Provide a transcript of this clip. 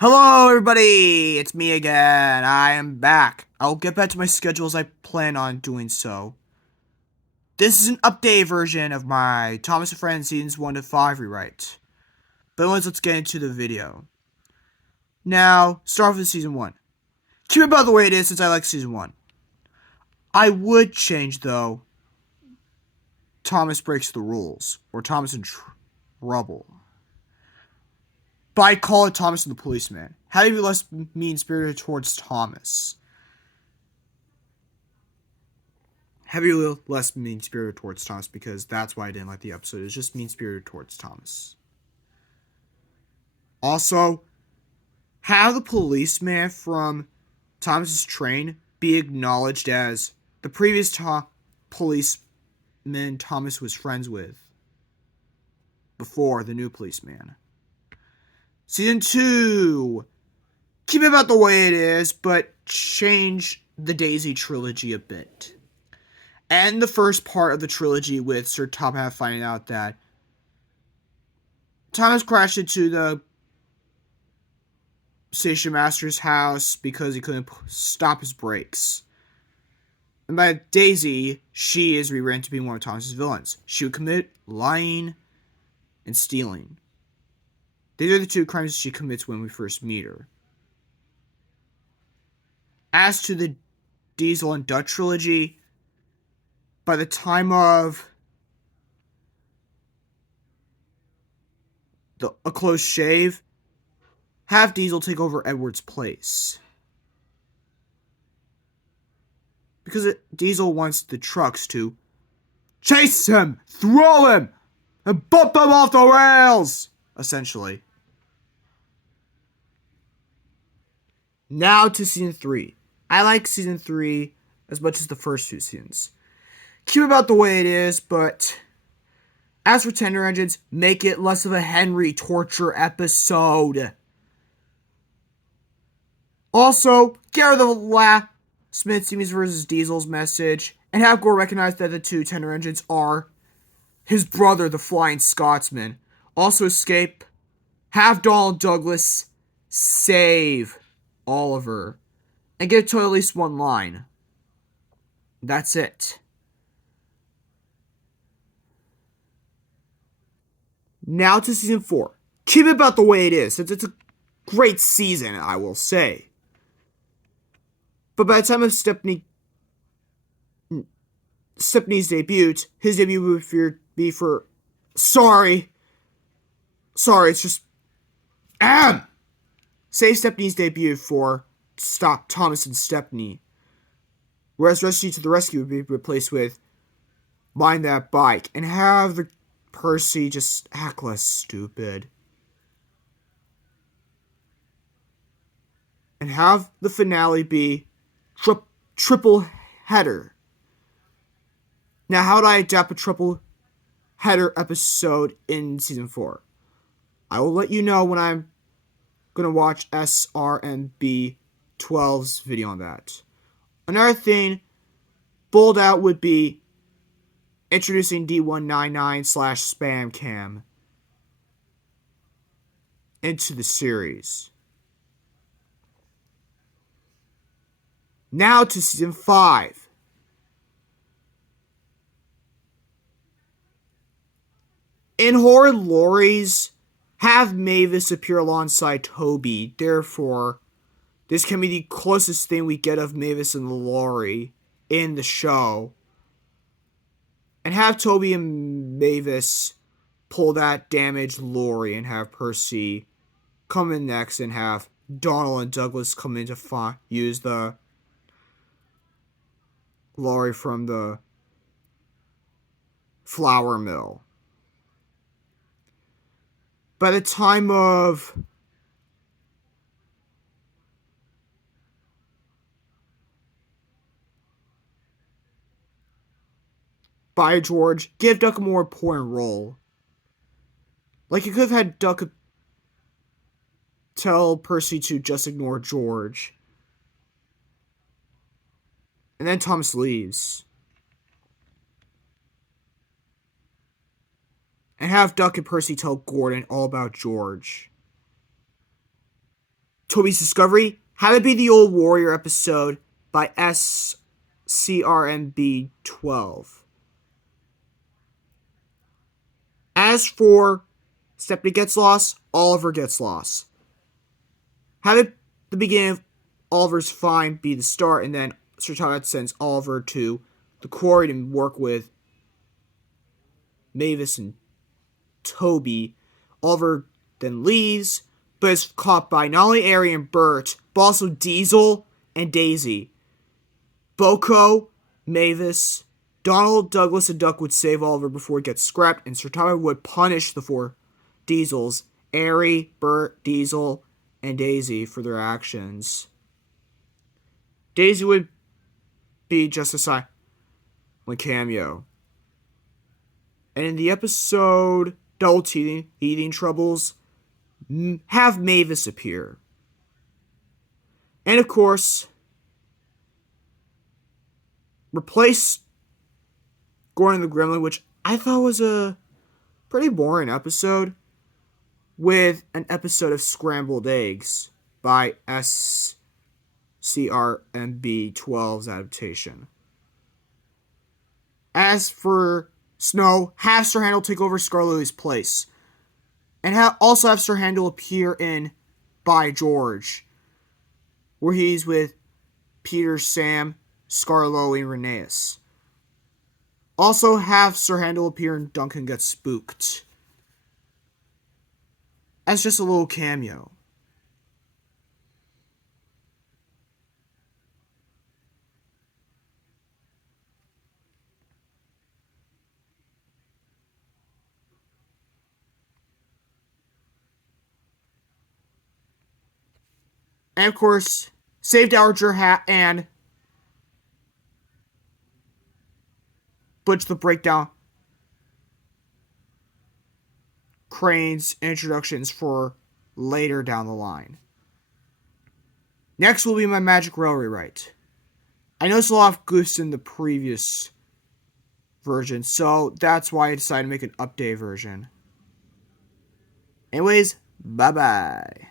Hello, everybody! It's me again. I am back. I'll get back to my schedule as I plan on doing so. This is an updated version of my Thomas and Friends Seasons 1 to 5 rewrite. But anyways, let's get into the video. Now, start with Season 1. Keep it about the way it is since I like Season 1. I would change, though, Thomas breaks the rules, or Thomas in trouble. But I call it Thomas and the Policeman. How do you be less mean-spirited towards Thomas? Heavy less mean-spirited towards Thomas because that's why I didn't like the episode. It was just mean-spirited towards Thomas. Also, have the policeman from Thomas's train be acknowledged as the previous policeman Thomas was friends with before the new policeman. Season 2. Keep it about the way it is, but change the Daisy trilogy a bit. And the first part of the trilogy with Sir Top Hat finding out that Thomas crashed into the station master's house because he couldn't stop his brakes. And by Daisy, she is rewritten to be one of Thomas's villains. She would commit lying and stealing. These are the two crimes she commits when we first meet her. As to the Diesel and Dutch trilogy, by the time of A Close Shave, have Diesel take over Edward's place. Because Diesel wants the trucks to chase him, throw him, and bump him off the rails, essentially. Now to Season 3. I like Season 3 as much as the first two seasons. Keep it about the way it is, but as for Tender Engines, make it less of a Henry torture episode. Also, get rid of the last minute Siemens versus Diesel's message, and have Gore recognize that the two Tender Engines are his brother, the Flying Scotsman. Also escape, have Donald Douglas save Oliver, and get to at least one line. That's it. Now to Season 4. Keep it about the way it is, since it's a great season, I will say. But by the time of Stepney's debut, his debut would be for... Sorry, it's just... Save Stepney's debut for Stop Thomas and Stepney. Whereas Rescue to the Rescue would be replaced with Mind That Bike. And have the Percy just act less stupid. And have the finale be triple header. Now, how would I adapt a triple header episode in Season 4? I will let you know when I'm going to watch SRMB12's video on that. Another thing bold out would be introducing D199/Spam Cam into the series. Now to Season 5. In Horrid Lorries, have Mavis appear alongside Toby. Therefore, this can be the closest thing we get of Mavis and the Lorry in the show. And have Toby and Mavis pull that damaged Lorry and have Percy come in next and have Donald and Douglas come in to use the Lorry from the flour mill. By the time of By George, give Duck a more important role. Like, you could have had Duck tell Percy to just ignore George. And then Thomas leaves. And have Duck and Percy tell Gordon all about George. Toby's Discovery, Have It Be the Old Warrior episode by SCRMB 12. As for Stephanie Gets Lost, Oliver Gets Lost. Have it the beginning of Oliver's Fine be the start, and then Sir Todd sends Oliver to the quarry to work with Mavis and Toby. Oliver then leaves, but is caught by not only Ari and Bert, but also Diesel and Daisy. Boko, Mavis, Donald, Douglas, and Duck would save Oliver before he gets scrapped, and Sir Todd would punish the four Diesels, Ari, Bert, Diesel, and Daisy for their actions. Daisy would be just a silent cameo. And in the episode Double Teething Troubles, have Mavis appear. And of course, replace Gordon the Gremlin, which I thought was a pretty boring episode, with an episode of Scrambled Eggs by SCRMB 12's adaptation. As for Snow, have Sir Handel take over Scarlily's place. And also have Sir Handel appear in By George, where he's with Peter, Sam, Scarlily, and Rheneas. Also have Sir Handel appear in Duncan Gets Spooked, as just a little cameo. And of course, save Dowager Hat and Butch the Breakdown Crane's introductions for later down the line. Next will be my Magic Rail rewrite. I noticed a lot of goofs in the previous version, so that's why I decided to make an update version. Anyways, bye-bye.